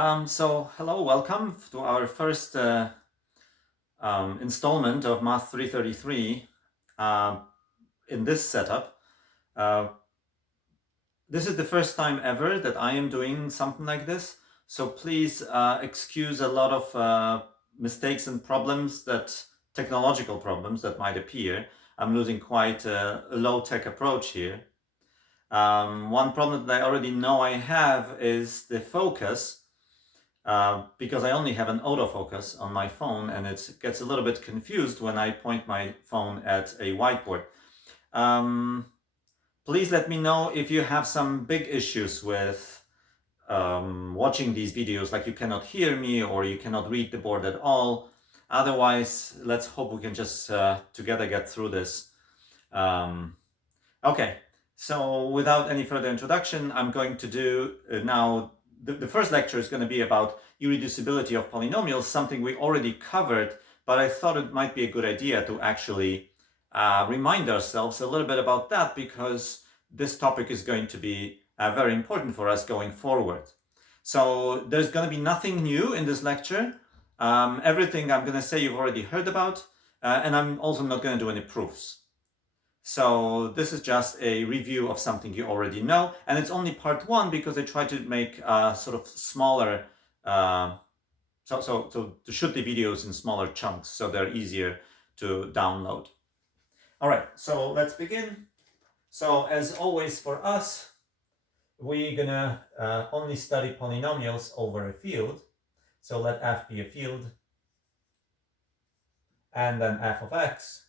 Hello, welcome to our first installment of Math 333 in this setup. This is the first time ever that I am doing something like this, so please excuse a lot of mistakes and technological problems that might appear. I'm using quite a low-tech approach here. One problem that I already know I have is the focus. Because I only have an autofocus on my phone and it gets a little bit confused when I point my phone at a whiteboard. Please let me know if you have some big issues with watching these videos, like you cannot hear me or you cannot read the board at all. Otherwise, let's hope we can just together get through this. Okay, so without any further introduction, I'm going to do now the first lecture is going to be about irreducibility of polynomials, something we already covered, but I thought it might be a good idea to actually remind ourselves a little bit about that, because this topic is going to be very important for us going forward. So there's going to be nothing new in this lecture. Everything I'm going to say you've already heard about, and I'm also not going to do any proofs. So this is just a review of something you already know, and it's only part one because I try to make sort of smaller, to shoot the videos in smaller chunks so they're easier to download. All right, so let's begin. So as always for us, we're gonna only study polynomials over a field. So let f be a field, and then f of x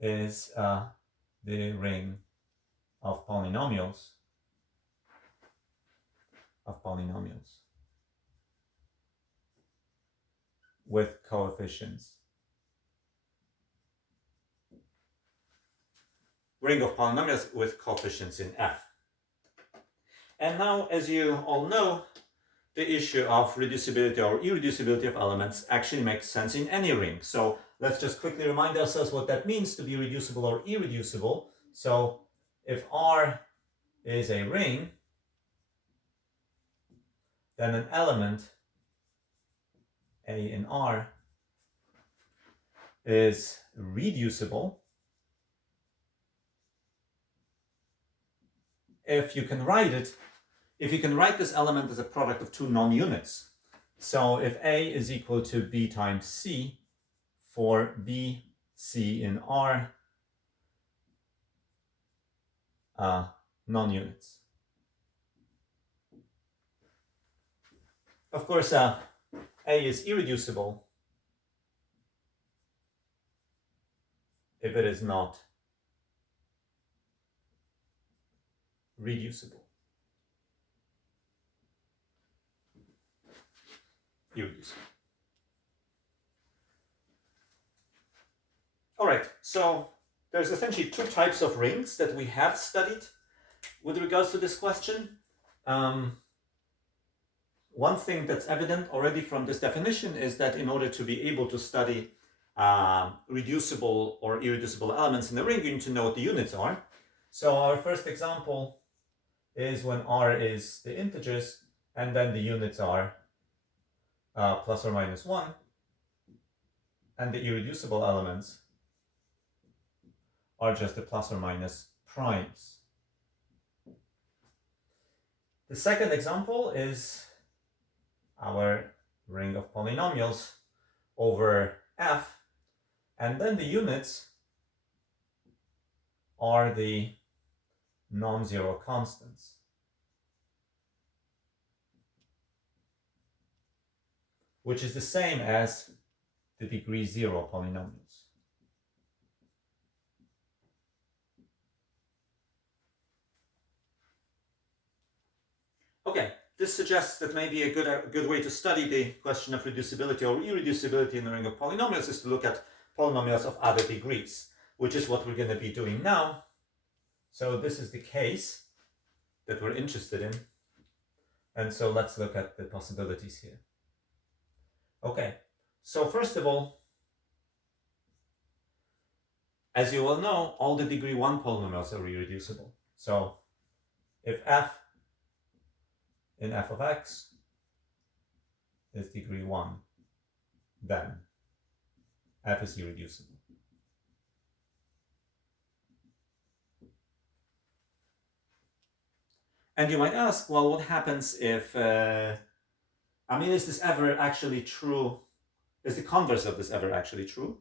is the ring of polynomials with coefficients. Ring of polynomials with coefficients in f. And now, as you all know, the issue of reducibility or irreducibility of elements actually makes sense in any ring. So let's just quickly remind ourselves what that means to be reducible or irreducible. So if R is a ring, then an element A in R is reducible if you can write this element as a product of two non-units. So if A is equal to B times C, for B, C in R, non-units. Of course, A is irreducible if it is not reducible. Irreducible. All right, so there's essentially two types of rings that we have studied with regards to this question. One thing that's evident already from this definition is that in order to be able to study reducible or irreducible elements in the ring, you need to know what the units are. So our first example is when R is the integers, and then the units are plus or minus 1, and the irreducible elements are just the plus or minus primes. The second example is our ring of polynomials over f, and then the units are the non-zero constants. Which is the same as the degree 0 polynomials. Okay, this suggests that maybe a good way to study the question of reducibility or irreducibility in the ring of polynomials is to look at polynomials of other degrees, which is what we're going to be doing now. So this is the case that we're interested in. And so let's look at the possibilities here. Okay, so first of all, as you all know, all the degree 1 polynomials are irreducible. So if f in f of x is degree 1, then f is irreducible. And you might ask, well, what happens if, is this ever actually true? Is the converse of this ever actually true?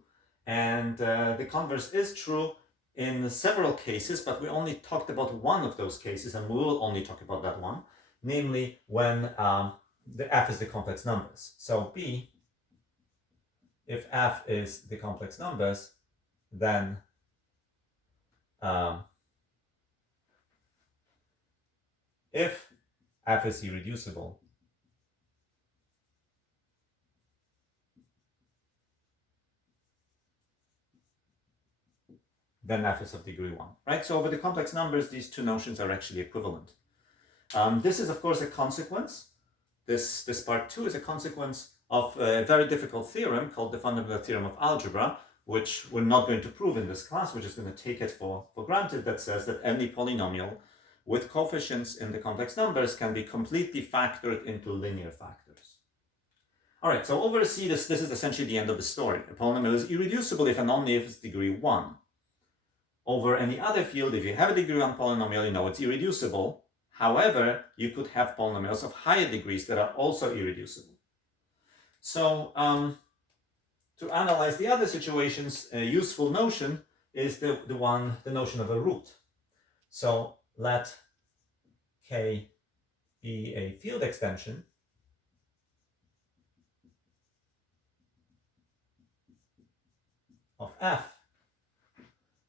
And the converse is true in several cases, but we only talked about one of those cases, and we will only talk about that one, namely when the f is the complex numbers. So B, if f is the complex numbers, then if f is irreducible, then f is of degree 1, right? So over the complex numbers, these two notions are actually equivalent. This is, of course, a consequence. This part 2 is a consequence of a very difficult theorem called the fundamental theorem of algebra, which we're not going to prove in this class. We're just going to take it for granted, that says that any polynomial with coefficients in the complex numbers can be completely factored into linear factors. All right, so over C, this is essentially the end of the story. A polynomial is irreducible if and only if it's degree 1. Over any other field, if you have a degree 1 polynomial, you know it's irreducible. However, you could have polynomials of higher degrees that are also irreducible. So to analyze the other situations, a useful notion is the notion of a root. So let K be a field extension of F,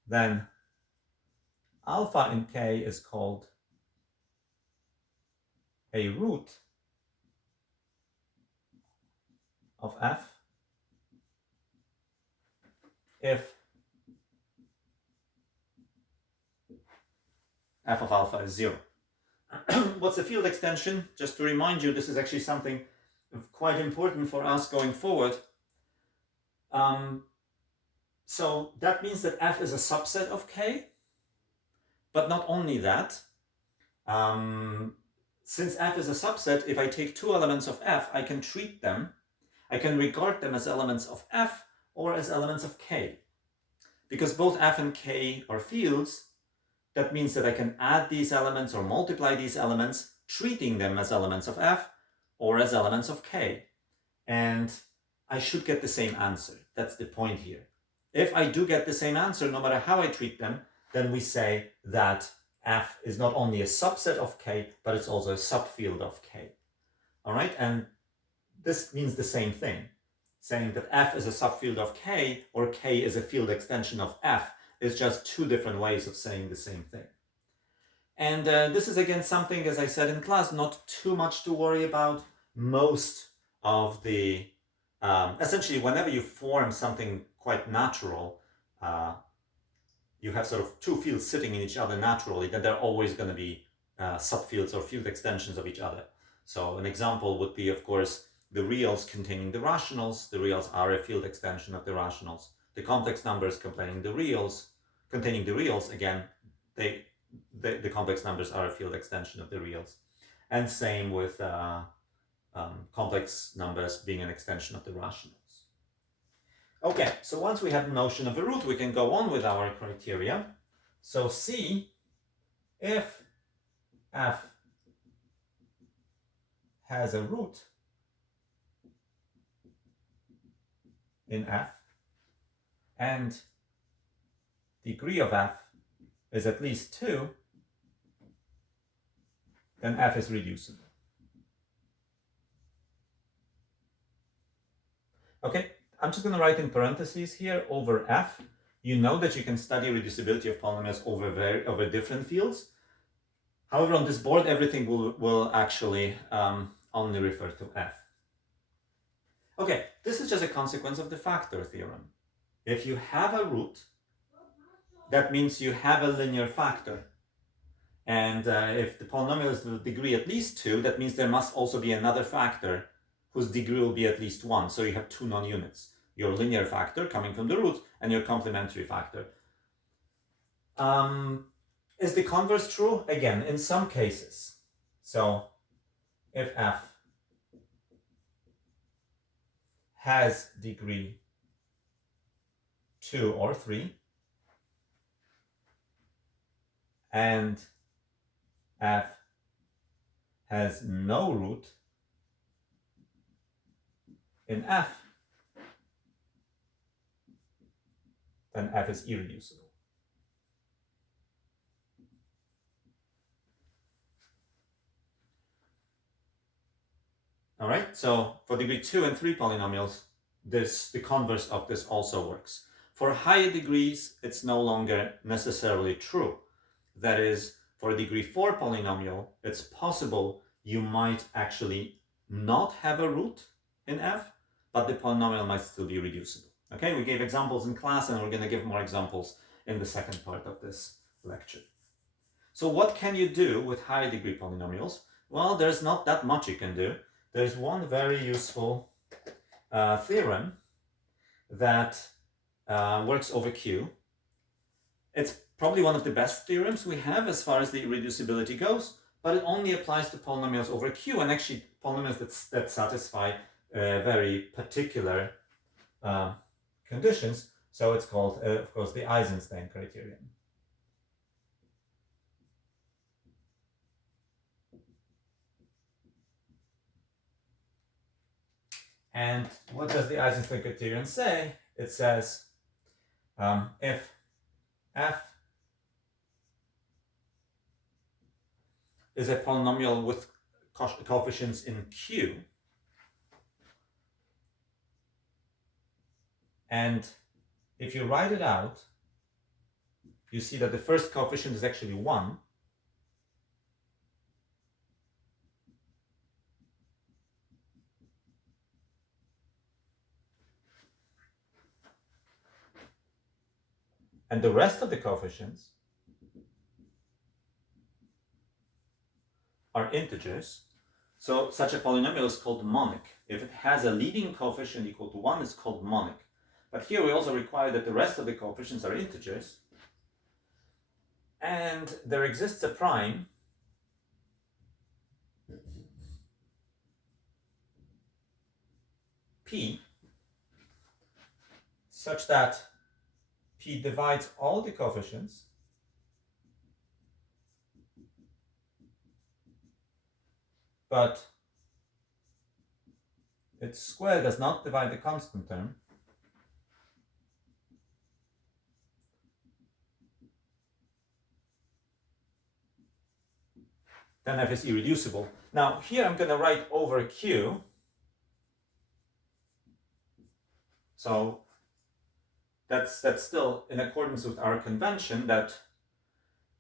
then alpha in K is called a root of F if f of alpha is 0. What's a field extension? Just to remind you, this is actually something quite important for us going forward. So that means that f is a subset of K, but not only that. Since f is a subset, if I take two elements of f, I can treat them, I can regard them as elements of f or as elements of K. Because both f and K are fields, that means that I can add these elements or multiply these elements, treating them as elements of f or as elements of K. And I should get the same answer. That's the point here. If I do get the same answer, no matter how I treat them, then we say that f is not only a subset of K, but it's also a subfield of K. All right, and this means the same thing. Saying that f is a subfield of K or K is a field extension of f is just two different ways of saying the same thing. And this is again something, as I said in class, not too much to worry about. Most of the, essentially whenever you form something quite natural, you have sort of two fields sitting in each other naturally, then they're always going to be subfields or field extensions of each other. So an example would be, of course, the reals containing the rationals. The reals are a field extension of the rationals. The complex numbers containing the reals, again, the complex numbers are a field extension of the reals. And same with complex numbers being an extension of the rationals. Okay, so once we have the notion of a root, we can go on with our criteria. So C, if f has a root in f, and degree of f is at least 2, then f is reducible. Okay, I'm just going to write in parentheses here over f. You know that you can study reducibility of polynomials over different fields. However, on this board, everything will actually only refer to f. Okay, this is just a consequence of the factor theorem. If you have a root, that means you have a linear factor. And if the polynomial is the degree at least 2, that means there must also be another factor whose degree will be at least 1. So you have two non-units. Your linear factor coming from the root and your complementary factor. Is the converse true? Again, in some cases. So if f has degree 2 or 3, and f has no root in f, then f is irreducible. All right, so for degree 2 and 3 polynomials, the converse of this also works. For higher degrees, it's no longer necessarily true. That is, for a degree 4 polynomial, it's possible you might actually not have a root in f, but the polynomial might still be reducible. Okay, we gave examples in class, and we're going to give more examples in the second part of this lecture. So what can you do with higher degree polynomials? Well, there's not that much you can do. There's one very useful theorem that works over Q. It's probably one of the best theorems we have as far as the irreducibility goes, but it only applies to polynomials over Q, and actually polynomials that satisfy very particular conditions. So it's called, of course, the Eisenstein criterion. And what does the Eisenstein criterion say? It says if f is a polynomial with coefficients in Q, and if you write it out, you see that the first coefficient is actually 1. And the rest of the coefficients are integers. So such a polynomial is called monic. If it has a leading coefficient equal to 1, it's called monic. But here we also require that the rest of the coefficients are integers. And there exists a prime P such that P divides all the coefficients but its square does not divide the constant term. Then f is irreducible. Now here I'm going to write over Q. So that's still in accordance with our convention that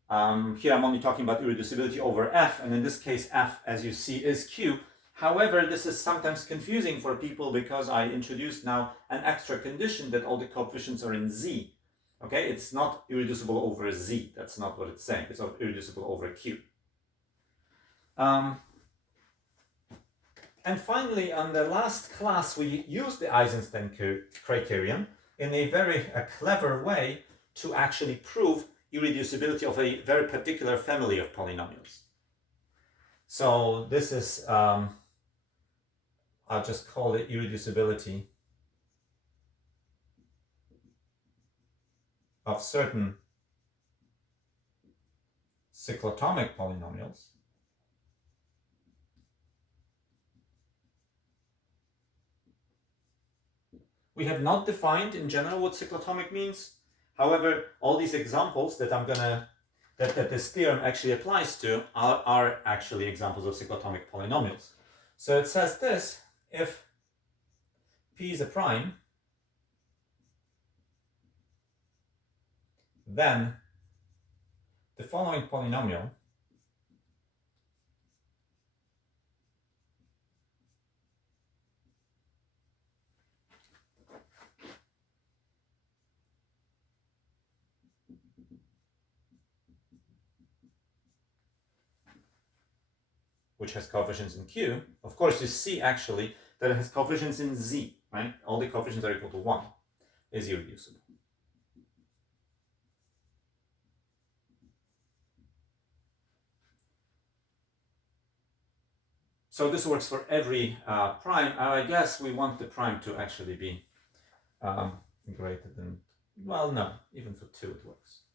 here I'm only talking about irreducibility over f, and in this case f, as you see, is Q. However, this is sometimes confusing for people because I introduced now an extra condition that all the coefficients are in Z. Okay, it's not irreducible over Z. That's not what it's saying. It's irreducible over Q. And finally, on the last class, we used the Eisenstein criterion in a very clever way to actually prove irreducibility of a very particular family of polynomials. So this is, I'll just call it irreducibility of certain cyclotomic polynomials. We have not defined in general what cyclotomic means. However, all these examples that that this theorem actually applies to are actually examples of cyclotomic polynomials. So it says this: if P is a prime, then the following polynomial which has coefficients in Q, of course you see actually that it has coefficients in Z, right? All the coefficients are equal to 1, is irreducible. So this works for every prime. I guess we want the prime to actually be greater than, well, no, even for 2 it works.